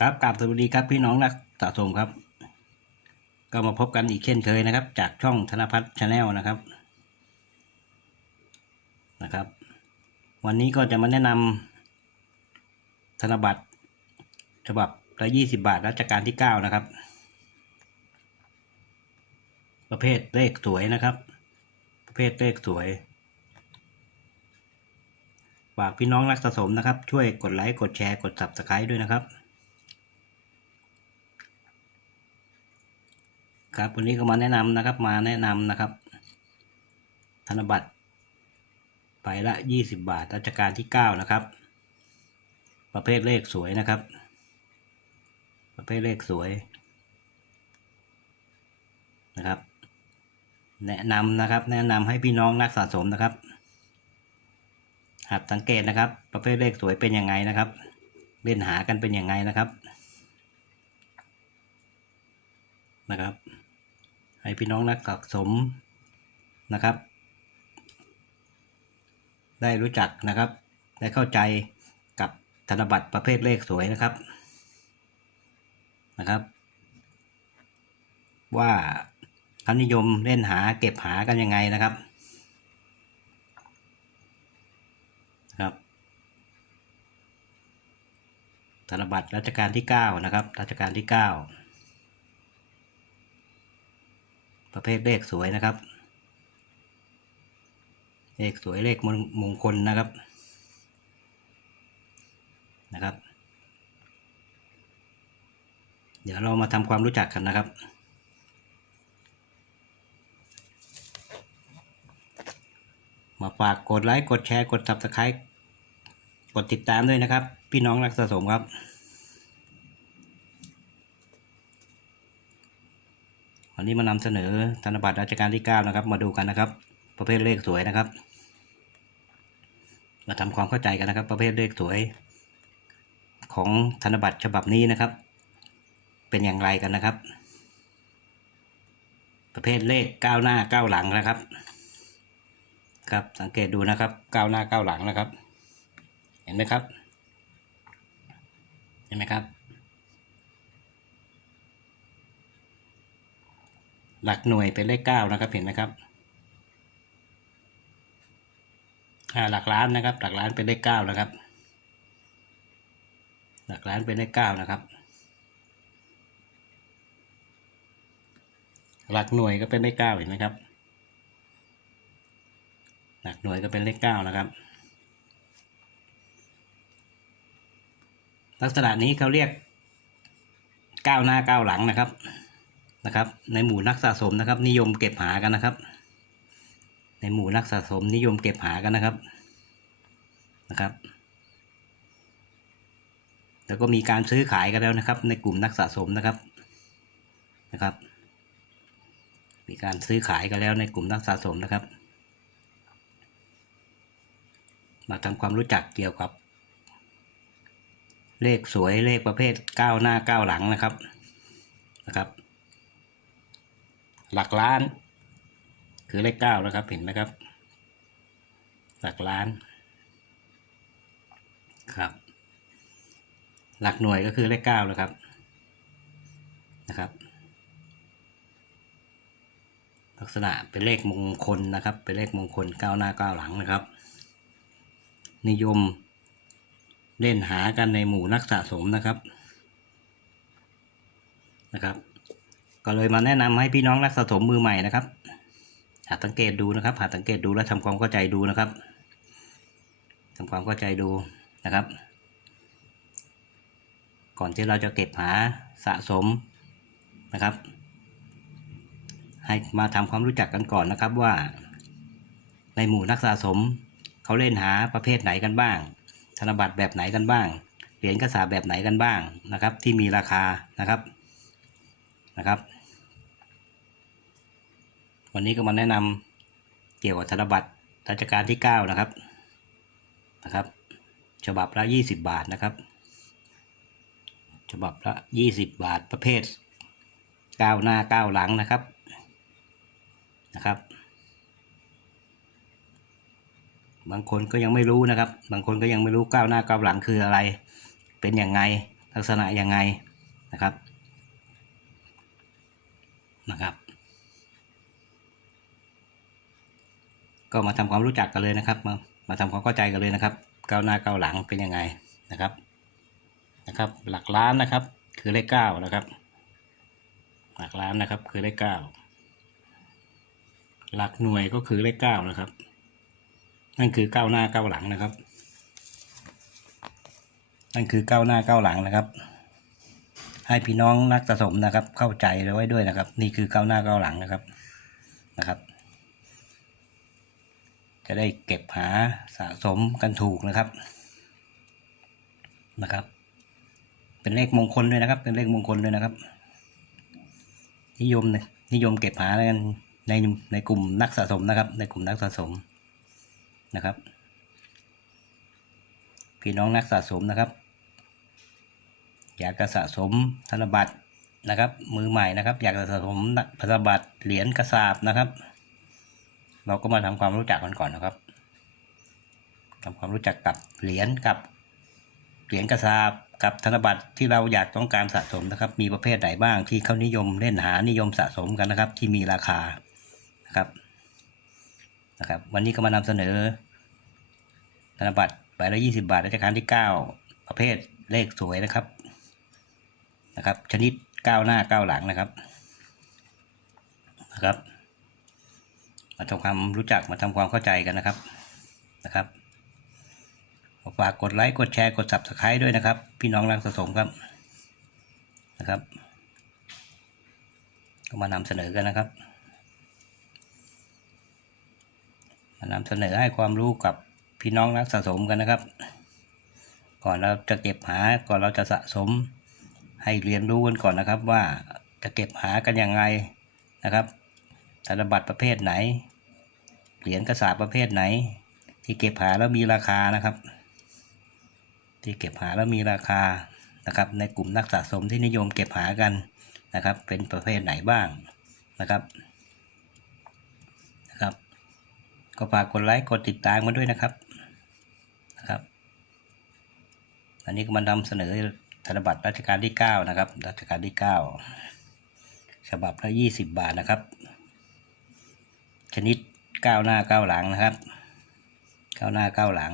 ครับกราบสวัสดีครับพี่น้องนักสะสมครับ ก็มาพบกันอีกเช่นเคยนะครับ จากช่องธนพัฒน์ชาแนลนะครับนะครับ วันนี้ก็จะมาแนะนำธนบัตรฉบับละยี่สิบาทรัชกาลที่เก้านะครับ ประเภทเลขสวยนะครับ ประเภทเลขสวยฝากพี่น้องนักสะสมนะครับ ช่วยกดไลค์กดแชร์กด subscribe ด้วยนะครับ ครับวันนี้ก็มาแนะนำนะครับมาแนะนำนะครับ ธนบัตรไปละยี่สิบบาทรัชกาลที่เก้านะครับ ประเภทเลขสวยนะครับ ประเภทเลขสวยนะครับ แนะนำนะครับ แนะนำให้พี่น้องนักสะสมนะครับหัดสังเกตนะครับ ประเภทเลขสวยเป็นยังไงนะครับ เล่นหากันเป็นยังไงนะครับนะครับ ให้พี่น้องนักสะสมนะครับ ได้รู้จักนะครับ ได้เข้าใจกับธนบัตรประเภทเลขสวยนะครับนะครับ ว่าเขานิยมเล่นหาเก็บหากันยังไงนะครับครับธนบัตรรัชกาลที่ 9 นะครับ รัชกาลที่ 9 ประเภทเลขสวยนะครับ เลขสวยเลขมงคลนะครับ นะครับ เดี๋ยวเรามาทำความรู้จักกันนะครับมาฝากกดไลค์ กดแชร์ กด subscribe กดติดตามด้วยนะครับ พี่น้องนักสะสมครับ นนี้มานำเสนอธนบัตรรัชกาลที่ 9 นะครับ มาดูกันนะครับ ประเภทเลขสวยนะครับ มาทำความเข้าใจกันนะครับ ประเภทเลขสวย ของธนบัตรฉบับนี้นะครับ เป็นอย่างไรกันนะครับ ประเภทเลขก้าวหน้าก้าวหลังนะครับ ครับสังเกตดูนะครับก้าวหน้าก้าวหลังนะครับ เห็นไหมครับ เห็นไหมครับ หลักหน่วยเป็นเลขเก้านะครับเห็นไหมครับหลักล้านนะครับ หลักล้านเป็นเลขเก้านะครับ หลักล้านเป็นเลขเก้านะครับ หลักหน่วยก็เป็นเลขเก้าเห็นไหมครับ หลักหน่วยก็เป็นเลขเก้านะครับ ลักษณะนี้เขาเรียกก้าวหน้าก้าวหลังนะครับ นะครับ ในหมู่นักสะสมนะครับ นิยมเก็บหากันนะครับ ในหมู่นักสะสมนิยมเก็บหากันนะครับนะครับ แล้วก็มีการซื้อขายกันแล้วนะครับ ในกลุ่มนักสะสมนะครับนะครับ มีการซื้อขายกันแล้วในกลุ่มนักสะสมนะครับ มาทำความรู้จักเกี่ยวกับ เลขสวยเลขประเภทก้าวหน้าก้าวหลังนะครับนะครับ หลักล้าน คือเลขเก้านะครับเห็นไหมครับ หลักล้านครับ หลักหน่วยก็คือเลขเก้านะครับนะครับ ลักษณะเป็นเลขมงคลนะครับ เป็นเลขมงคลก้าวหน้าก้าวหลังนะครับ นิยมเล่นหากันในหมู่นักสะสมนะครับนะครับ ก็เลยมาแนะนำให้พี่น้องนักสะสมมือใหม่นะครับหาสังเกตดูนะครับหาสังเกตดูและทำความเข้าใจดูนะครับทำความเข้าใจดูนะครับ ก่อนที่เราจะเก็บหาสะสมนะครับ ให้มาทำความรู้จักกันก่อนนะครับว่า ในหมู่นักสะสมเขาเล่นหาประเภทไหนกันบ้าง ธนบัตรแบบไหนกันบ้างเหรียญกระสาแบบไหนกันบ้างนะครับ ที่มีราคานะครับนะครับ วันนี้ก็มาแนะนำเกี่ยวกับธนบัตรรัชกาลที่ 9 นะครับนะครับฉบับละ 20 บาทนะครับ ฉบับละ 20 บาทประเภทก้าวหน้าก้าวหลังนะครับนะครับ บางคนก็ยังไม่รู้นะครับ บางคนก็ยังไม่รู้ก้าวหน้าก้าวหลังคืออะไร เป็นอย่างไงลักษณะยังไงนะครับนะครับ ก็มาทำความรู้จักกันเลยนะครับ มามาทำความเข้าใจกันเลยนะครับก้าวหน้าก้าวหลังเป็นยังไงนะครับนะครับ หลักล้านนะครับ คือเลขเก้านะครับ หลักล้านนะครับ คือเลขเก้าหลักหน่วยก็คือเลขเก้านะครับ นั่นคือก้าวหน้าก้าวหลังนะครับ นั่นคือก้าวหน้าก้าวหลังนะครับ ให้พี่น้องนักสะสมนะครับ เข้าใจไว้ด้วยนะครับ นี่คือก้าวหน้าก้าวหลังนะครับนะครับ จะได้เก็บหาสะสมกันถูกนะครับนะครับ เป็นเลขมงคลด้วยนะครับ เป็นเลขมงคลด้วยนะครับ นิยมนะนิยมเก็บหากันในในกลุ่มนักสะสมนะครับ ในกลุ่มนักสะสมนะครับ พี่น้องนักสะสมนะครับ อยากจะสะสมธนบัตรนะครับ มือใหม่นะครับ อยากจะสะสมธนบัตรเหรียญกระสาบนะครับ เราก็มาทำความรู้จักกันก่อนนะครับทำความรู้จักกับเหรียญกับเหรียญกระสาบกับธนบัตรที่เราอยากต้องการสะสมนะครับ มีประเภทไหนบ้างที่เขานิยมเล่นหานิยมสะสมกันนะครับ ที่มีราคานะครับนะครับ วันนี้ก็มานำเสนอ ธนบัตรใบละยี่สิบาทรัชกาลที่เก้าประเภทเลขสวยนะครับนะครับ ชนิดก้าวหน้าก้าวหลังนะครับนะครับ มาทำความรู้จักมาทำความเข้าใจกันนะครับนะครับฝากกดไลค์กดแชร์กด subscribe ด้วยนะครับ พี่น้องรักสะสมครับนะครับก็มานำเสนอกันนะครับมานำเสนอให้ความรู้กับพี่น้องนักสะสมกันนะครับ ก่อนเราจะเก็บหาก่อนเราจะสะสม ให้เรียนรู้กันก่อนนะครับว่าจะเก็บหากันยังไงนะครับ ธนบัตรประเภทไหน เหรียญกระสาบประเภทไหน ที่เก็บหาแล้วมีราคานะครับ ที่เก็บหาแล้วมีราคานะครับ ในกลุ่มนักสะสมที่นิยมเก็บหากันนะครับ เป็นประเภทไหนบ้างนะครับนะครับ ก็ฝากกดไลค์กดติดตามมาด้วยนะครับนะครับ อันนี้ก็มานำเสนอธนบัตรรัชกาลที่ 9 นะครับ รัชกาลที่ 9 ฉบับละ20 บาทนะครับ ชนิดก้าวหน้าก้าวหลังนะครับก้าวหน้าก้าวหลัง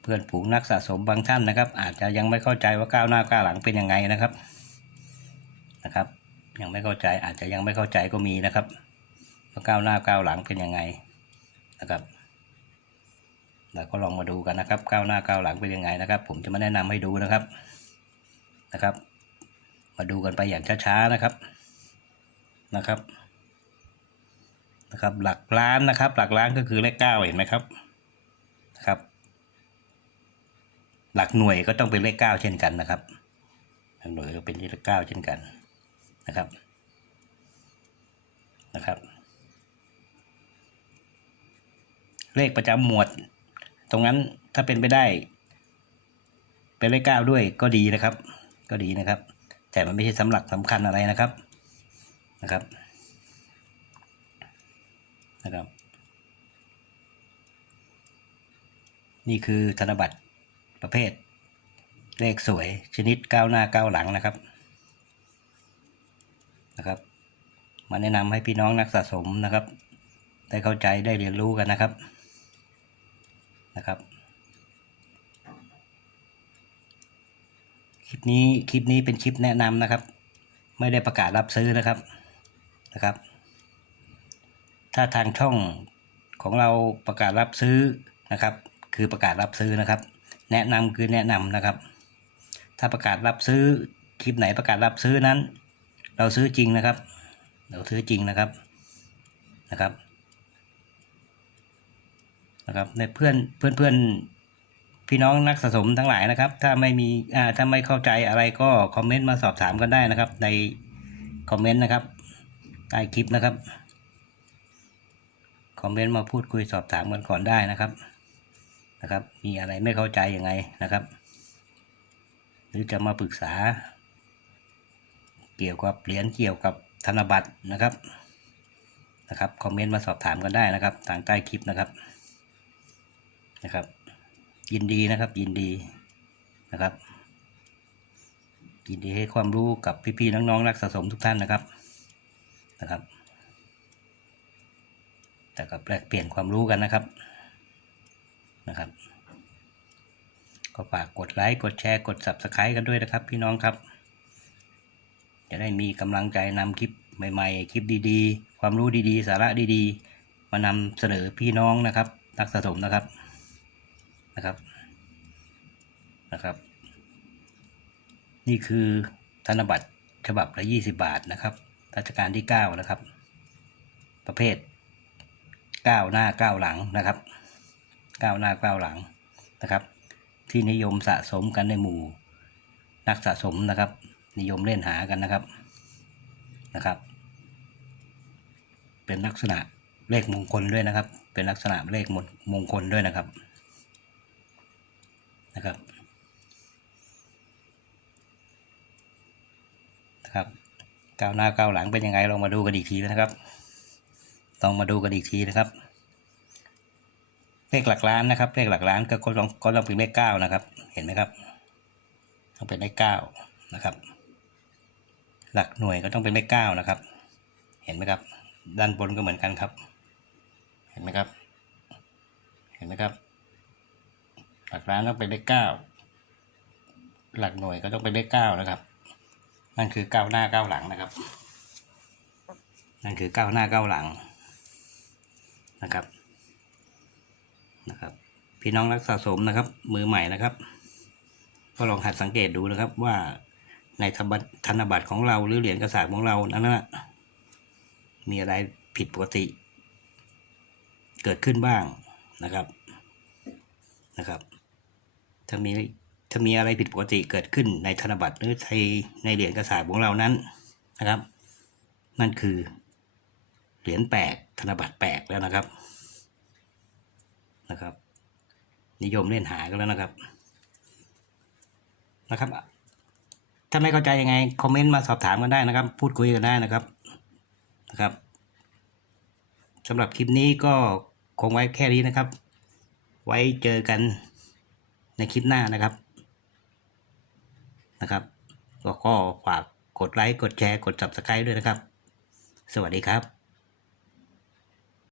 เพื่อนฝูงนักสะสมบางท่านนะครับ อาจจะยังไม่เข้าใจว่าก้าวหน้าก้าวหลังเป็นยังไงนะครับนะครับ ยังไม่เข้าใจอาจจะยังไม่เข้าใจก็มีนะครับว่าก้าวหน้าก้าวหลังเป็นยังไงนะครับเราก็ลองมาดูกันนะครับก้าวหน้าก้าวหลังเป็นยังไงนะครับ ผมจะมาแนะนำให้ดูนะครับนะครับ มาดูกันไปอย่างช้าๆนะครับนะครับ นะครับ หลักล้านนะครับ หลักล้านก็คือเลขเก้าเห็นไหมครับนะครับ หลักหน่วยก็ต้องเป็นเลขเก้าเช่นกันนะครับ หลักหน่วยก็เป็นเลขเก้าเช่นกันนะครับนะครับ เลขประจำหมวด ตรงนั้นถ้าเป็นไปได้ เป็นเลขเก้าด้วยก็ดีนะครับ ก็ดีนะครับ แต่มันไม่ใช่สำหรับสำคัญอะไรนะครับนะครับ นะครับ นี่คือธนบัตรประเภท เลขสวยชนิดก้าวหน้าก้าวหลังนะครับนะครับ มาแนะนำให้พี่น้องนักสะสมนะครับ ได้เข้าใจได้เรียนรู้กันนะครับนะครับคลิปนี้คลิปนี้เป็นคลิปแนะนำนะครับ ไม่ได้ประกาศรับซื้อนะครับนะครับ ถ้าทางช่องของเราประกาศรับซื้อนะครับ คือประกาศรับซื้อนะครับ แนะนำคือแนะนำนะครับ ถ้าประกาศรับซื้อคลิปไหนประกาศรับซื้อนั้น เราซื้อจริงนะครับ เราซื้อจริงนะครับนะครับนะครับในเพื่อนเพื่อนเพื่อนพี่น้องนักสะสมทั้งหลายนะครับ ถ้าไม่มีอ่าถ้าไม่เข้าใจอะไรก็คอมเมนต์มาสอบถามกันได้นะครับ ในคอมเมนต์นะครับใต้คลิปนะครับ คอมเมนต์มาพูดคุยสอบถามกันก่อนได้นะครับนะครับ มีอะไรไม่เข้าใจยังไงนะครับ หรือจะมาปรึกษา เกี่ยวกับเหรียญเกี่ยวกับธนบัตรนะครับนะครับคอมเมนต์มาสอบถามกันได้นะครับทางใต้คลิปนะครับนะครับ ยินดีนะครับยินดีนะครับ ยินดีให้ความรู้กับพี่ๆน้องๆนักสะสมทุกท่านนะครับนะครับ แต่กับแลกเปลี่ยนความรู้กันนะครับนะครับ ก็ฝากกดไลค์ กดแชร์ กด subscribe กันด้วยนะครับ พี่น้องครับ จะได้มีกำลังใจนำคลิปใหม่ๆ คลิปดีๆ ความรู้ดีๆ สาระดีๆ มานำเสนอพี่น้องนะครับ นักสะสมนะครับนะครับนะครับ นี่คือธนบัตรฉบับละ 20 บาทนะครับรัชกาลที่ 9 นะครับ ประเภท 9หน้า9หลังนะครับ9หน้า9หลังนะครับ ที่นิยมสะสมกันในหมู่นักสะสมนะครับ นิยมเล่นหากันนะครับนะครับ เป็นลักษณะเลขมงคลด้วยนะครับ เป็นลักษณะเลขมงคลด้วยนะครับนะครับนะครับก้าวหน้าก้าวหลังเป็นยังไงลองมาดูกันอีกทีนะครับ ลองมาดูกันอีกทีนะครับ เลขหลักล้านนะครับ เลขหลักล้านก็ก็ต้องก็ต้องเป็นเลขเก้านะครับ เห็นไหมครับ ต้องเป็นเลขเก้านะครับ หลักหน่วยก็ต้องเป็นเลขเก้านะครับ เห็นไหมครับ ด้านบนก็เหมือนกันครับ เห็นไหมครับ เห็นไหมครับ หลักล้านต้องเป็นเลขเก้าหลักหน่วยก็ต้องเป็นเลขเก้านะครับ นั่นคือเก้าหน้าเก้าหลังนะครับ นั่นคือเก้าหน้าเก้าหลัง นะครับนะครับ พี่น้องนักสะสมนะครับ มือใหม่นะครับ ก็ลองหัดสังเกตดูนะครับว่าในธนบัตรธนบัตรของเราหรือเหรียญกระสาบของเรานั้นนะมีอะไรผิดปกติ เกิดขึ้นบ้างนะครับนะครับ ถ้ามีถ้ามีอะไรผิดปกติเกิดขึ้นในธนบัตรหรือในในเหรียญกระสาบของเรานั้นนะครับ นั่นคือ เหรียญแปลกธนบัตรแปลกแล้วนะครับนะครับ นิยมเล่นหากันแล้วนะครับนะครับ ถ้าไม่เข้าใจยังไงคอมเมนต์มาสอบถามกันได้นะครับ พูดคุยกันได้นะครับนะครับสำหรับคลิปนี้ก็คงไว้แค่นี้นะครับ ไว้เจอกันในคลิปหน้านะครับนะครับ ก็ฝากกดไลค์ กดแชร์ กด subscribe ด้วยนะครับ สวัสดีครับ